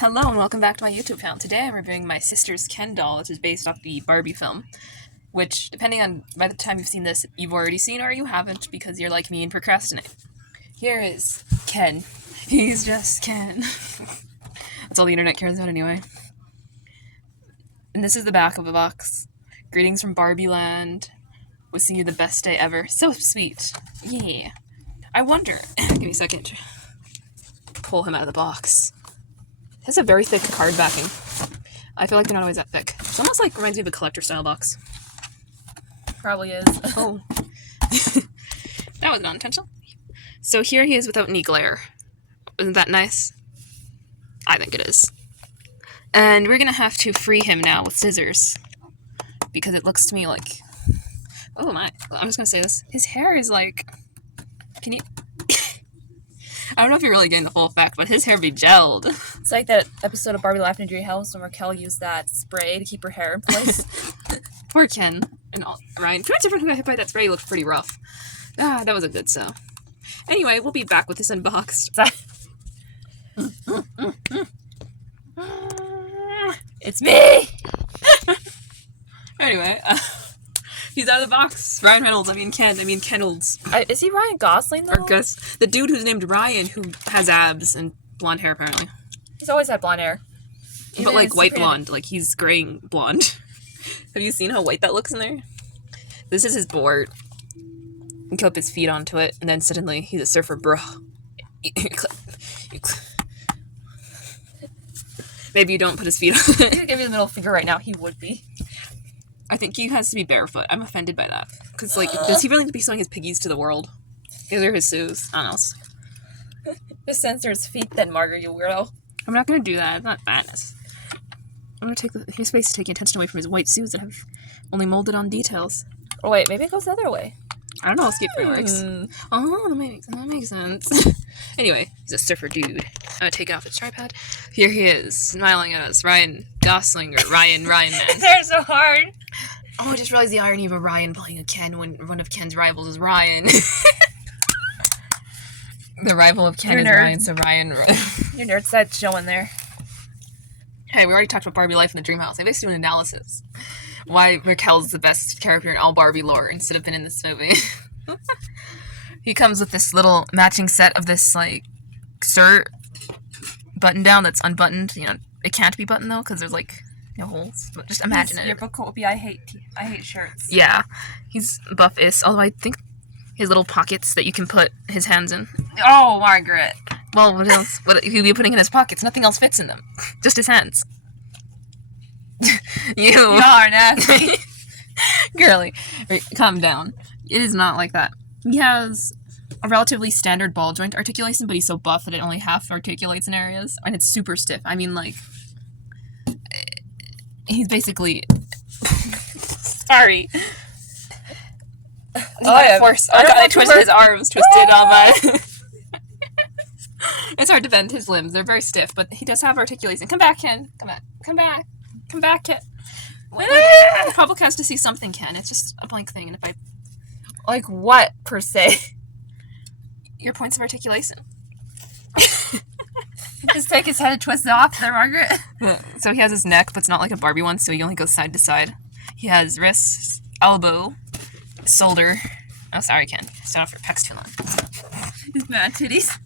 Hello and welcome back to my YouTube channel. Today I'm reviewing my sister's Ken doll, which is based off the Barbie film, which, depending on by the time you've seen this, you've already seen or you haven't because you're like me and procrastinate. Here is Ken. He's just Ken. That's all the internet cares about anyway. And this is the back of the box. Greetings from Barbie Land. Wishing you the best day ever. So sweet. Yeah. I wonder. Give me a second. Pull him out of the box. It has a very thick card backing. I feel like they're not always that thick. It's almost like reminds me of a collector style box. Probably is. Oh. That was not intentional. So here he is without any glare. Isn't that nice? I think it is. And we're gonna have to free him now with scissors. Because it looks to me like... Oh my. I'm just gonna say this. His hair is like... Can you... I don't know if you're really getting the full effect, but his hair be gelled. It's like that episode of Barbie Laughing in Tree House when Raquel used that spray to keep her hair in place. Poor Ken. And Ryan. Pretty much everyone who got hit by that spray looked pretty rough. Ah, that was a good sew. Anyway, we'll be back with this unboxed. It's me! Anyway, he's out of the box. Ryan Reynolds, Kennels. Is he Ryan Gosling, though? Or Gus. The dude who's named Ryan, who has abs and blonde hair, apparently. He's always had blonde hair. But, like, white blonde. Like, he's graying blonde. Have you seen how white that looks in there? This is his board. You clip his feet onto it, and then suddenly he's a surfer, bro. Maybe you don't put his feet on If it. he could give you the middle finger right now, he would be. I think he has to be barefoot. I'm offended by that. Because, like, does he really need to be showing his piggies to the world? These are his shoes. I don't know. Just censor his feet then, Margaret, you weirdo. I'm not going to do that. It's not fatness. I'm going to take his face is taking attention away from his white shoes that have only molded on details. Oh, wait, maybe it goes the other way. I don't know how skateboarding works. Oh, that makes sense. Anyway, he's a surfer dude. I'm going to take off his tripod. Here he is, smiling at us. Ryan Gosling, or Ryan Man. They're so hard. Oh, I just realized the irony of a Ryan playing a Ken when one of Ken's rivals is Ryan. The rival of Ken is Ryan, so Ryan... Your nerd side's showing there. Hey, we already talked about Barbie life in the dream house. I basically do an analysis. Why Raquel's the best character in all Barbie lore instead of been in this movie. He comes with this little matching set of this, like, shirt button down that's unbuttoned. You know, it can't be buttoned, though, because there's, like, no holes. But just imagine it. Your book will be I hate shirts. Yeah. He's buff-ist, although I think his little pockets that you can put his hands in. Oh, Margaret. Well, what else? What he'll be putting in his pockets? Nothing else fits in them. Just his hands. You are nasty. Girly. Right, calm down. It is not like that. He has a relatively standard ball joint articulation, but he's so buff that it only half articulates in areas. And it's super stiff. I mean, like... He's basically... Sorry. I twisted his arms. Twisted on my... It's hard to bend his limbs. They're very stiff, but he does have articulation. Come back, Ken. Come back, Ken. The public has to see something, Ken. It's just a blank thing. And if I... Like what, per se? Your points of articulation. Just take his head and twist it off there, Margaret. So he has his neck, but it's not like a Barbie one, so he only goes side to side. He has wrists, elbow, shoulder. Oh, sorry, Ken. Stand off your pecs too long. His mad titties.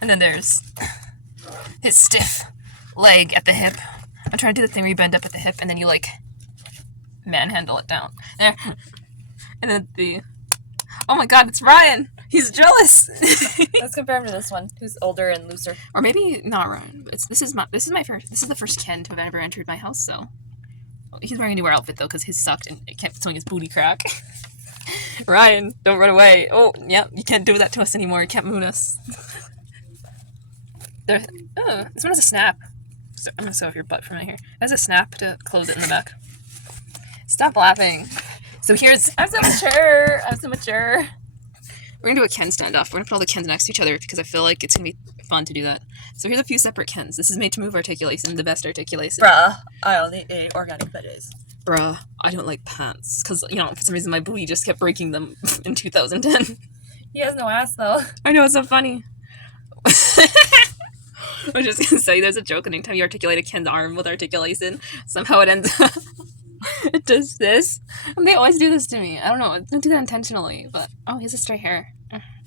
And then there's his stiff leg at the hip. I'm trying to do the thing where you bend up at the hip and then you, like, manhandle it down. There. And then the... Oh my god, it's Ryan! He's jealous! Let's compare him to this one, who's older and looser. Or maybe not Ryan, but this is the first Ken to have ever entered my house, so... He's wearing a newer outfit, though, because his sucked and it kept showing his booty crack. Ryan, don't run away. Oh, yeah, you can't do that to us anymore. You can't moon us. This one has a snap. So, I'm gonna sew off your butt from right here. It has a snap to close it in the back. Stop laughing. So here's... I'm so mature. We're gonna do a Ken standoff. We're gonna put all the Kens next to each other because I feel like it's gonna be fun to do that. So here's a few separate Kens. This is made to move articulation, the best articulation. Bruh, I only eat organic veggies. Bruh, I don't like pants. Because, you know, for some reason my booty just kept breaking them in 2010. He has no ass, though. I know, it's so funny. I was just gonna say, there's a joke. Anytime you articulate a Ken's arm with articulation, somehow it ends up. It does this. And they always do this to me. I don't know. I don't do that intentionally, but oh, he has a straight hair.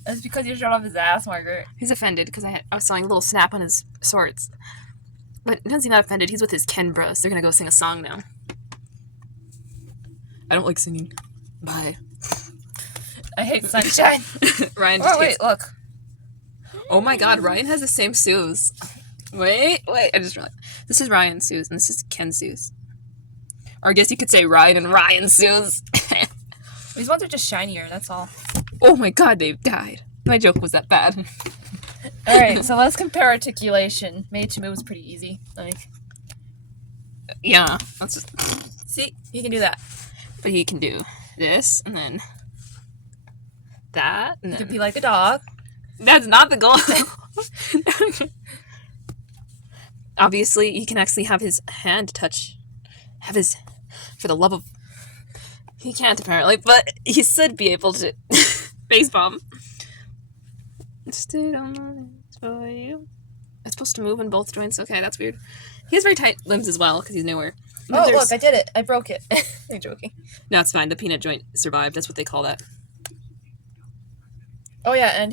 That's because you showed off his ass, Margaret. He's offended because I was sawing a little snap on his shorts. But he's not offended. He's with his Ken bros. They're gonna go sing a song now. I don't like singing. Bye. I hate sunshine. Ryan just wait, look. Oh my god, Ryan has the same shoes. Wait, I just realized. This is Ryan's shoes, and this is Ken's shoes. Or I guess you could say Ryan and Ryan's shoes. These ones are just shinier, that's all. Oh my god, they've died. My joke was that bad. Alright, so let's compare articulation. Made to move is pretty easy. Like, yeah, let's just... see, he can do that. But he can do this, and then that, and He then... can be like a dog. That's not the goal. Obviously, he can actually have his hand touch. Have his... For the love of... He can't, apparently, but he should be able to... Face bomb. Stayed on my lips for you. It's supposed to move in both joints. Okay, that's weird. He has very tight limbs as well, because he's newer. Oh, look, I did it. I broke it. I'm joking. No, it's fine. The peanut joint survived. That's what they call that. Oh, yeah, and...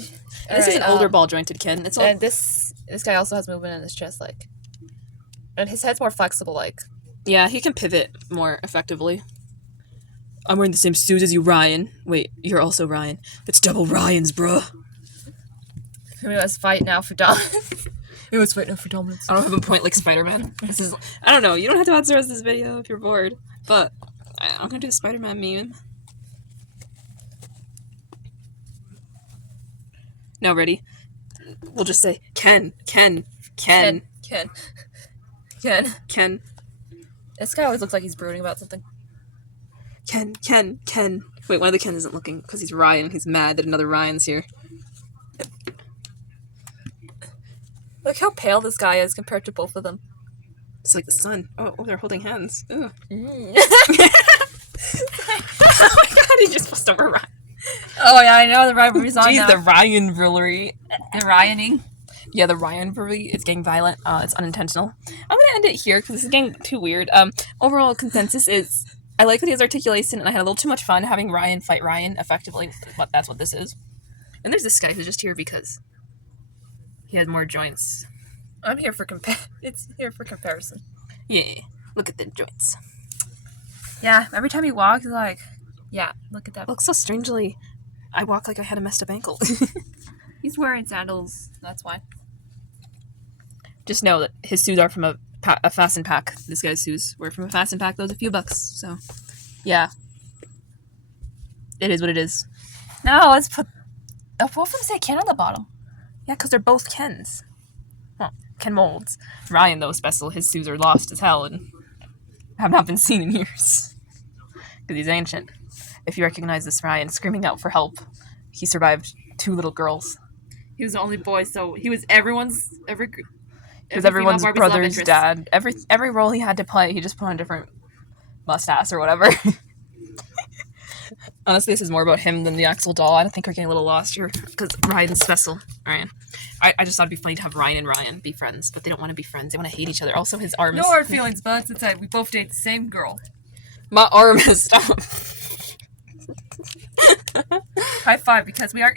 This is an older ball-jointed Ken. It's all... And this guy also has movement in his chest, like... And his head's more flexible, like... Yeah, he can pivot more effectively. I'm wearing the same shoes as you, Ryan. Wait, you're also Ryan. It's double Ryans, bruh. Let's fight now for dominance. Let's fight now for dominance. I don't have a point like Spider-Man. This is... I don't know. You don't have to answer us this video if you're bored. But I'm gonna do the Spider-Man meme. Now, ready? We'll just say Ken. This guy always looks like he's brooding about something. Ken. Wait, one of the Kens isn't looking because he's Ryan. He's mad that another Ryan's here. Look how pale this guy is compared to both of them. It's like the sun. Oh, they're holding hands. Ooh. Mm. Oh my god, he just fussed over Ryan. Oh yeah, I know the rivalry's on now. The Ryan rivalry. The Ryaning. Yeah, the Ryan rivalry is getting violent. It's unintentional. I'm gonna end it here because this is getting too weird. Overall consensus is I like that he has articulation, and I had a little too much fun having Ryan fight Ryan effectively. But that's what this is. And there's this guy who's just here because he has more joints. I'm here for It's here for comparison. Yeah, look at the joints. Yeah, every time he walks, he's like, yeah, look at that. Looks so strangely. I walk like I had a messed up ankle. He's wearing sandals. That's why. Just know that his shoes are from a Fast and Pack. This guy's shoes were from a Fast and Pack. Those a few bucks. So, yeah, it is what it is. No, let's put. Both of them say Ken on the bottom. Yeah, because they're both Kens. Well, Ken molds. Ryan, though, special. His shoes are lost as hell and have not been seen in years. Because he's ancient. If you recognize this Ryan screaming out for help, he survived 2 little girls. He was the only boy, so he was everyone's brother's dad. Every role he had to play, he just put on a different mustache or whatever. Honestly, this is more about him than the actual doll. I think we're getting a little lost here because Ryan's special. Ryan. I just thought it'd be funny to have Ryan and Ryan be friends, but they don't want to be friends. They want to hate each other. Also, his arm is... No hard feelings, but it's like we both date the same girl. My arm is... Stop. High five, because we are...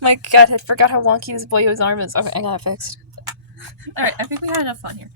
My god, I forgot how wonky this boyo's arm is. Okay, I got it fixed. Alright, I think we had enough fun here.